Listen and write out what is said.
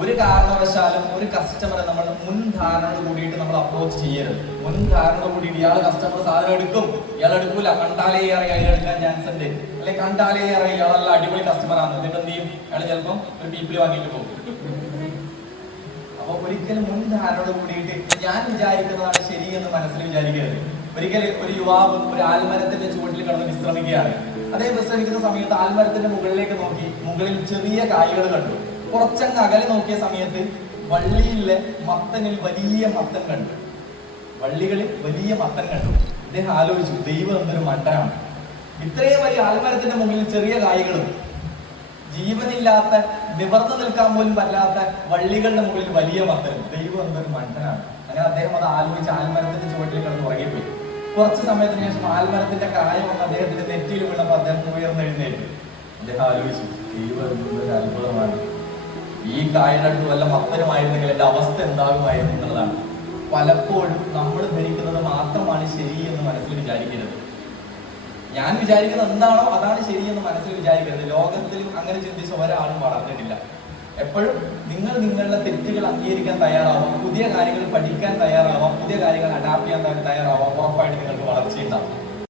ഒരു കാരണവശാലും ഒരു കസ്റ്റമറെ നമ്മൾ മുൻധാരണ കൂടിയിട്ട് നമ്മൾ അപ്രോച്ച് ചെയ്യരുത്. മുൻധാരണ കൂടിയിട്ട് ഇയാൾ കസ്റ്റമർ സാധനം എടുക്കും, ഇയാൾ എടുക്കൂല, കണ്ടാലേ അറിയാം അയാൾ എടുക്കാൻ ചാൻസ് ഉണ്ട്, അല്ലെ കണ്ടാലേ അറിയാം ഇയാളല്ല അടിപൊളി കസ്റ്റമറാണ്, എന്നിട്ട് എന്ത് ചെയ്യും, അയാൾ ചിലപ്പം ഒരു പീപ്പിൾ വാങ്ങിയിട്ട് പോകും. അപ്പൊ ഒരിക്കലും മുൻധാരണ കൂടിയിട്ട് ഞാൻ വിചാരിക്കുന്നതാണ് ശരിയെന്ന് മനസ്സിൽ വിചാരിക്കരുത്. ഒരിക്കൽ ഒരു യുവാവ് ഒരു ആൽമരത്തിന്റെ ചുവട്ടിൽ കിടന്ന് വിശ്രമിക്കുകയാണ്. അദ്ദേഹം വിശ്രമിക്കുന്ന സമയത്ത് ആൽമരത്തിന്റെ മുകളിലേക്ക് നോക്കി, മുകളിൽ ചെറിയ കായ്കൾ കണ്ടു. കുറച്ചങ്ങ് അകലെ നോക്കിയ സമയത്ത് വള്ളിയിലെ മത്തനിൽ വലിയ മത്തൻ കണ്ടു. വള്ളികളിൽ വലിയ മത്തൻ കണ്ടു. അദ്ദേഹം ആലോചിച്ചു, ദൈവം എന്തൊരു മണ്ടനാണ്, ഇത്രയും വലിയ ആൽമരത്തിന്റെ മുകളിൽ ചെറിയ കായ്കളും ജീവനില്ലാത്ത നിവർന്നു നിൽക്കാൻ പോലും പറ്റാത്ത വള്ളികളുടെ മുകളിൽ വലിയ മത്തനും, ദൈവം എന്തൊരു മണ്ടനാണ്. അങ്ങനെ അദ്ദേഹം അത് ആലോചിച്ച് ആൽമരത്തിന്റെ ചുവട്ടിൽ കിടന്ന് ഉറങ്ങിപ്പോയി. കുറച്ച് സമയത്തിന് ശേഷം ആൽമരത്തിന്റെ കായ വന്ന് അദ്ദേഹത്തിന്റെ നെറ്റിയിൽ വീണപ്പോൾ അദ്ദേഹം ഉയർന്നെഴുന്നേറ്റു. അദ്ദേഹം ആലോചിച്ചു, ദൈവം എന്തൊരു അത്ഭുതമാണ്, ഈ കായുടെ അടുത്ത് വല്ല മത്തനുമായിരുന്നെങ്കിൽ എന്റെ അവസ്ഥ എന്താകുമായിരുന്നു എന്നുള്ളതാണ്. പലപ്പോഴും നമ്മൾ ധരിക്കുന്നത് മാത്രമാണ് ശരി എന്ന് മനസ്സിൽ വിചാരിക്കരുത്. ഞാൻ വിചാരിക്കുന്നത് എന്താണോ അതാണ് ശരിയെന്ന് മനസ്സിൽ വിചാരിക്കരുത്. ലോകത്തിലും അങ്ങനെ ചിന്തിച്ച ഒരാളും വളർന്നിട്ടില്ല. എപ്പോഴും നിങ്ങൾ നിങ്ങളുടെ തെറ്റുകൾ അംഗീകരിക്കാൻ തയ്യാറാവാം, പുതിയ കാര്യങ്ങൾ പഠിക്കാൻ തയ്യാറാവാം, പുതിയ കാര്യങ്ങൾ അഡാപ്റ്റ് ചെയ്യാൻ തയ്യാറാവാം, ഉറപ്പായിട്ട് നിങ്ങൾക്ക് വളർച്ചയുണ്ടാവും.